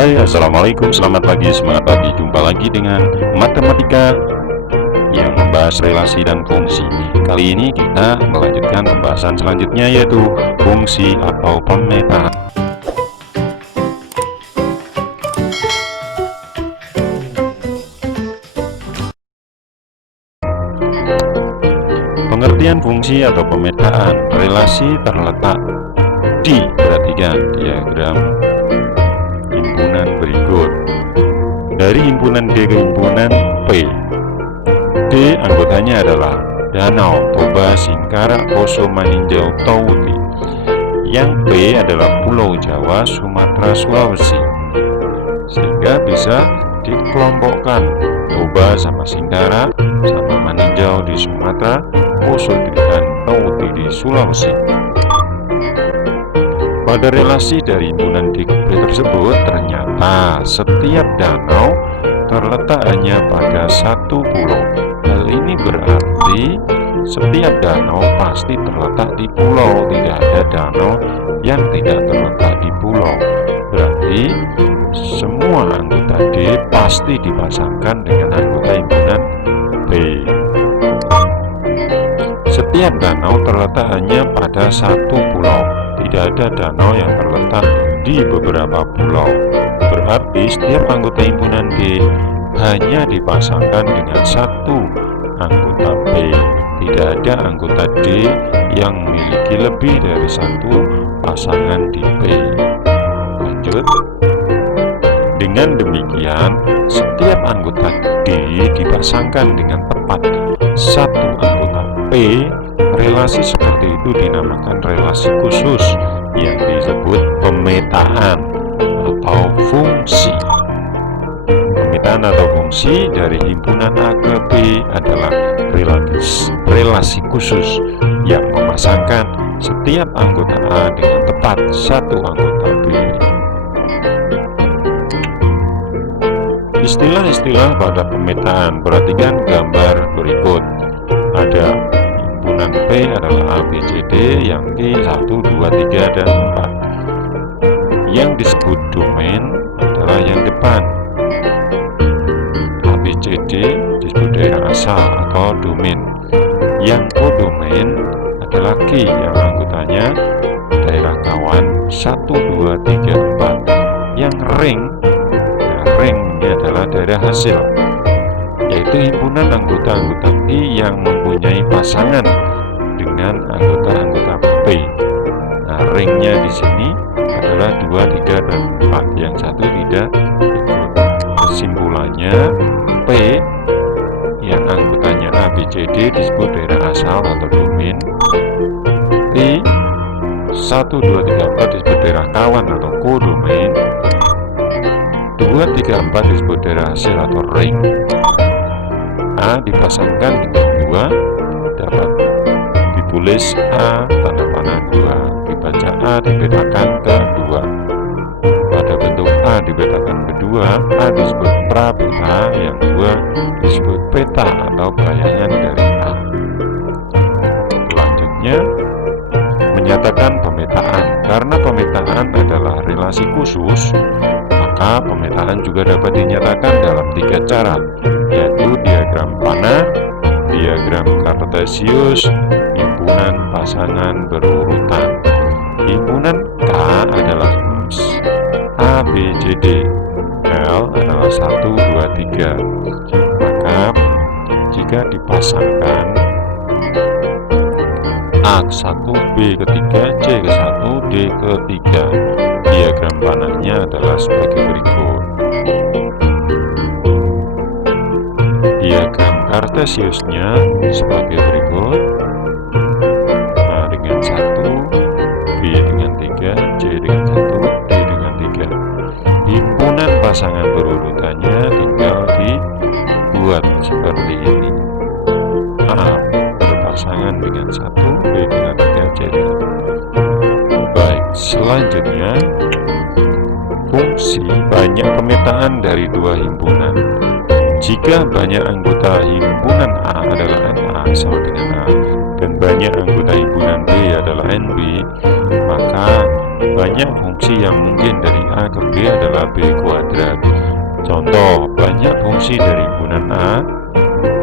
Hai, assalamualaikum, selamat pagi, semangat pagi. Jumpa lagi dengan matematika yang membahas relasi dan fungsi. Kali ini kita melanjutkan pembahasan selanjutnya, yaitu fungsi atau pemetaan. Pengertian fungsi atau pemetaan. Relasi terletak di, perhatikan diagram himpunan berikut. Dari himpunan D ke himpunan P. D anggotanya adalah Danau, Toba, Singkarak, Poso, Maninjau, Tauti. Yang P adalah Pulau Jawa, Sumatera, Sulawesi. Sehingga bisa dikelompokkan Toba sama Singkarak sama Maninjau di Sumatera, Poso dan Tauti di Sulawesi. Pada relasi dari himpunan D ke P tersebut, ternyata setiap danau terletak hanya pada satu pulau. Hal ini berarti setiap danau pasti terletak di pulau, tidak ada danau yang tidak terletak di pulau. Berarti semua anggota D pasti dipasangkan dengan anggota himpunan P. Setiap danau terletak hanya pada satu pulau, tidak ada danau yang terletak di beberapa pulau. Berarti setiap anggota himpunan D hanya dipasangkan dengan satu anggota P. Tidak ada anggota D yang memiliki lebih dari satu pasangan di P. Lanjut. Dengan demikian, setiap anggota D dipasangkan dengan tepat satu anggota P. Relasi seperti itu dinamakan relasi khusus yang disebut pemetaan atau fungsi. Pemetaan atau fungsi dari himpunan A ke P adalah relasi khusus yang memasangkan setiap anggota A dengan tepat satu anggota B. Istilah-istilah pada pemetaan, perhatikan gambar berikut. Ada himpunan P adalah A, B, C, D, yang D 1, 2, 3, dan 4. Yang disebut domain adalah yang depan. A, B, C, D disebut daerah asal atau domain. Yang kodomain adalah Q yang anggotanya daerah kawan 1, 2, 3, 4. Yang ring ini adalah daerah hasil, yaitu himpunan anggota-anggota P yang mempunyai pasangan dengan anggota-anggota P. Nah, ringnya di sini adalah 2, 3, dan 4. Yang satu tidak ikut. Kesimpulannya, P yang anggotanya A, B, C, D disebut daerah asal atau domain. P 1, 2, 3, 4 disebut daerah kawan atau kodomain. 2, 3, 4 disebut daerah hasil atau ring. A dipasangkan dengan 2 dapat ditulis A tanda panah 2, dibaca A dibedakan ke 2. Pada bentuk A dibedakan ke 2, A disebut prapeta, yang 2 disebut peta atau bayangan dari A. Selanjutnya, menyatakan pemetaan. Karena pemetaan adalah relasi khusus, maka pemetaan juga dapat dinyatakan dalam 3 cara, yaitu diagram panah, diagram kartesius, himpunan pasangan berurutan. Himpunan K adalah A, B, C, D. L adalah 1, 2, 3. Maka jika dipasangkan A ke 1, B ke 3, C ke 1, D ke 3, diagram panahnya adalah sebagai berikut. Diagram kartesiusnya sebagai berikut. A dengan 1, B dengan 3, C dengan 1, D dengan 3. Himpunan pasangan berurutannya tinggal dibuat seperti ini. A berpasangan dengan 1, B dengan 3, C dengan 1. Baik, selanjutnya fungsi banyak pemetaan dari 2 himpunan. Jika banyak anggota himpunan A adalah NA sama dengan A, dan banyak anggota himpunan B adalah NB, maka banyak fungsi yang mungkin dari A ke B adalah B kuadrat. Contoh, banyak fungsi dari himpunan A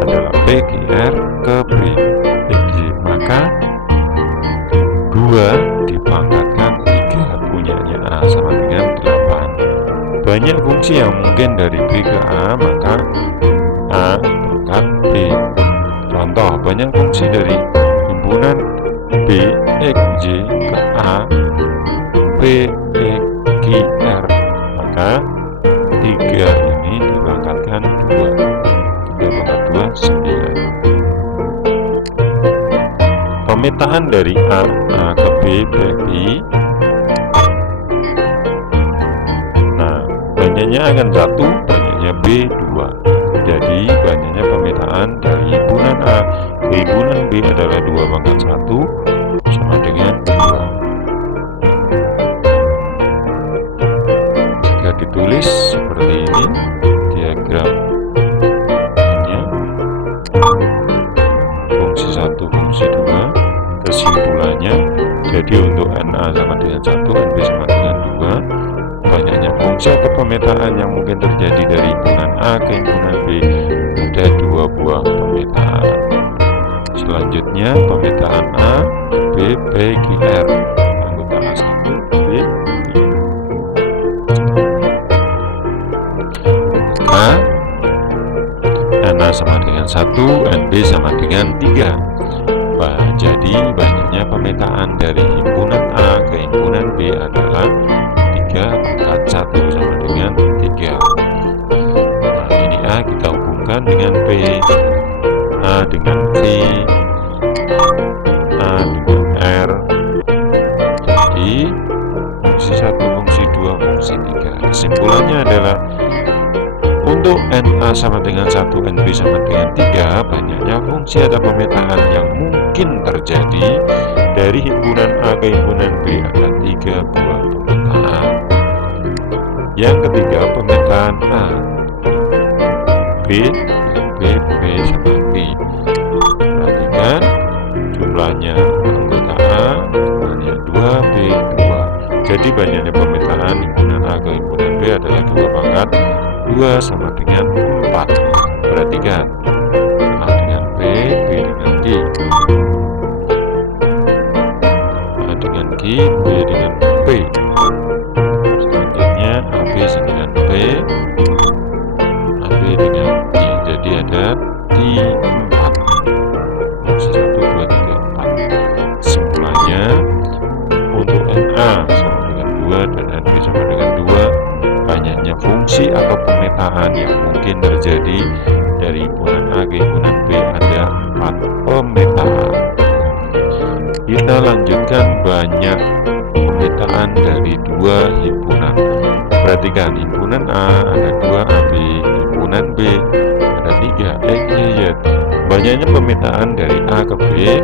adalah PQR ke B XY. Maka 2 dipangkatkan 3 punyanya A sama dengan 8. Banyak fungsi yang mungkin dari B ke A, maka A pangkat B. Contoh, banyak fungsi dari himpunan B XY ke A P Q R, maka 3 ini dipangkatkan 2. 3 pangkat 2, 9. Pemetaan dari A ke B berarti, nah, banyaknya akan 1, banyaknya B 2. Jadi banyaknya pemetaan dari himpunan A ke himpunan B adalah 2 pangkat 1 sama dengan 2. Jika ditulis seperti ini diagramnya, fungsi 1, fungsi 2, kesimpulannya, jadi untuk NA sama dengan 1, NB sama dengan 2, banyaknya fungsi atau pemetaan yang mungkin terjadi dari himpunan A ke himpunan B ada 2 buah pemetaan. Selanjutnya pemetaan A, B, PQR, anggota A1, B, maka NA sama dengan 1, NB sama dengan 3. Jadi banyaknya pemetaan dari himpunan A ke himpunan B adalah 3 pangkat 1 sama dengan 3. Nah, ini A kita hubungkan dengan P, A dengan V, A dengan R. Jadi fungsi 1, fungsi 2, fungsi 3. Kesimpulannya adalah untuk NA sama dengan 1, NB sama dengan 3, banyaknya fungsi atau pemetaan yang mungkin terjadi dari himpunan A ke himpunan B ada 3 buah pemetaan. Yang ketiga, pemetaan A, B sama B. Perhatikan jumlahnya anggota A, jumlahnya 2, B 2. Jadi banyaknya pemetaan himpunan A ke himpunan B adalah 2 pangkat 2 sama dengan 4. Perhatikan A dengan B dengan G, A dengan G, B dengan P. Selanjutnya AB dengan P, AB dengan G. Jadi ada di 4. Fungsi 1, 2, 3, 4. Kesimpulannya untuk NA sama dengan 2 dan NB sama dengan 2, banyaknya fungsi atau pemetaan yang mungkin terjadi dari himpunan A ke himpunan B ada 4 pemetaan. Kita lanjutkan banyak pemetaan dari 2 himpunan. Perhatikan, himpunan A ada 2 AB, himpunan B ada 3 XYZ. Banyaknya pemetaan dari A ke B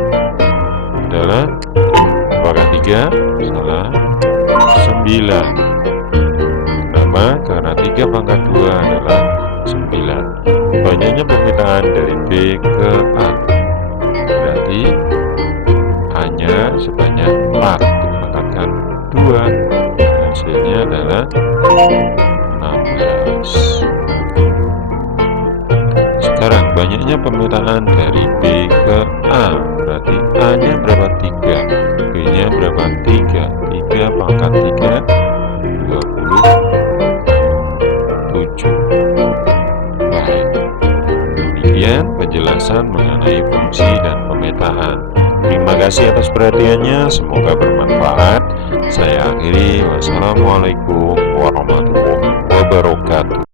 adalah apakah 3? Salah, 9. Karena 3 pangkat 2 adalah 9. Banyaknya pemetaan dari B ke A berarti hanya sebanyak 4 dipangkatkan 2, hasilnya adalah 16. Sekarang banyaknya pemetaan dari B ke A berarti A nya berapa? 3, B nya berapa? 3, 3 pangkat 3 27. Baik, demikian penjelasan mengenai fungsi dan pemetaan. Terima kasih atas perhatiannya, semoga bermanfaat. Saya akhiri, wassalamualaikum warahmatullahi wabarakatuh.